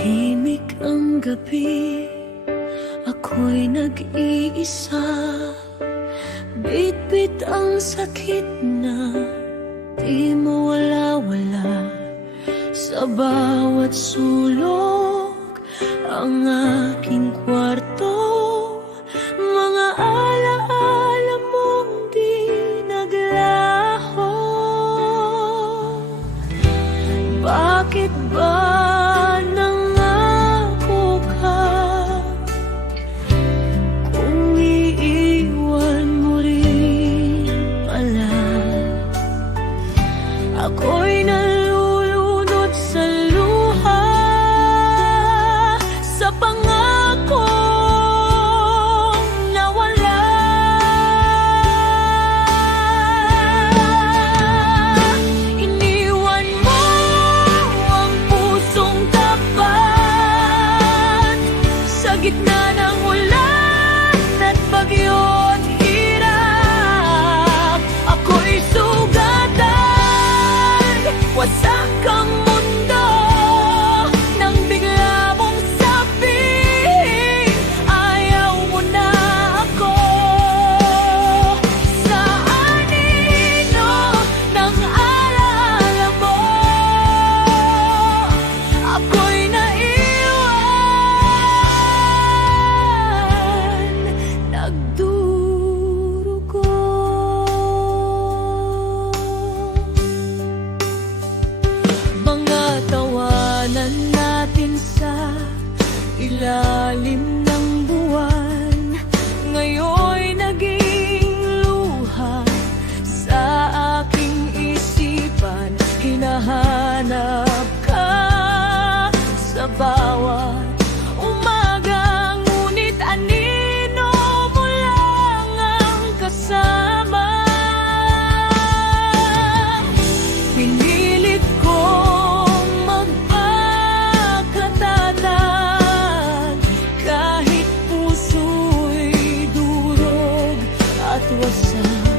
Tahimik ang gabi, ako'y nag-iisa. Bitbit ang sakit na di mawala-wala. Sa bawat sulok ang aking kwarto, mga alaala mong di naglaho. Bakit ba nangako ka kung iiwan mo rin pala? Ako'y nalulunod sa luha, sa pangakong nawala. Iniwan mo ang pusong tapat sa gitna ng ulan at bagyo't hirap. Ako'y sugatan, wasak ang mundo nang bigla mong sabihin ayaw mo na ako. Sa anino ng alaala mo, ako'y naiwan, nagdurugo. Mga tawanan natin sa ilalim ng buwan, ngayon'y naging luha sa aking isipan. Hinahanap ka sa bawat umaga, ngunit anino mo lang ang kasama. Pinilit kong magpakatatag kahit puso'y durog at wasak.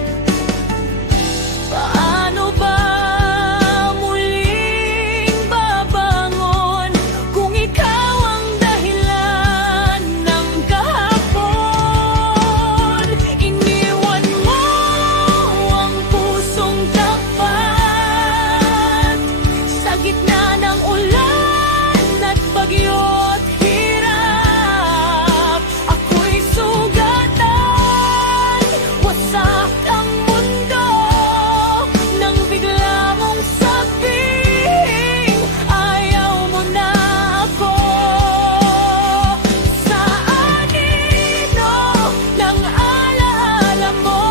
Paano ba muling babangon kung ikaw ang dahilan ng kahapon? Iniwan mo ang pusong tapat sa gitna ng ulan at bagyo't hirap. Ako'y sugatan, wasak ang mundo nang bigla mong sabihin ayaw mo na ako. Sa anino ng alaala mo,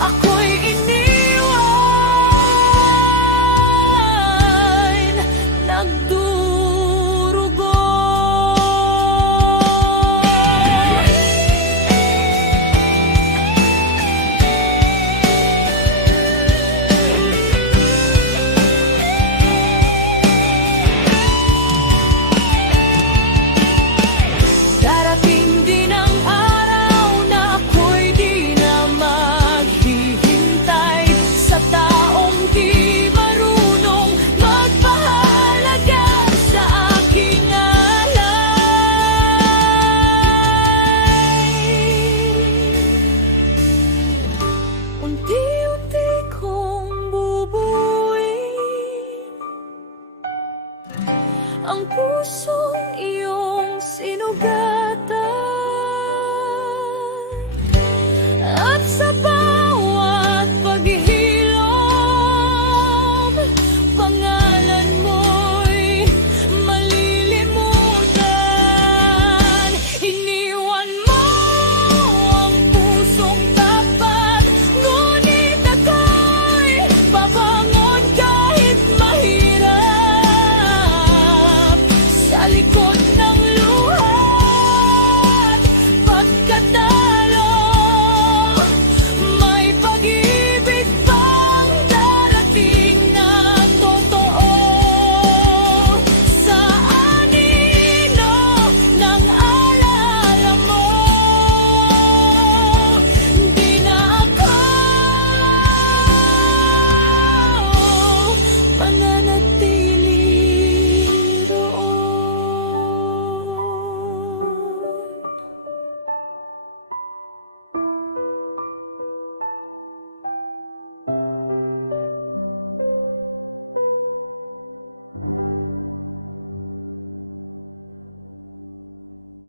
ako'y iniwan, nagdurugo. Darating din ang araw na ako'y di na maghihintay sa taong di marunong magpahalaga sa aking alay. Unti-unti kong bubuin ang pusong iyong sinugat.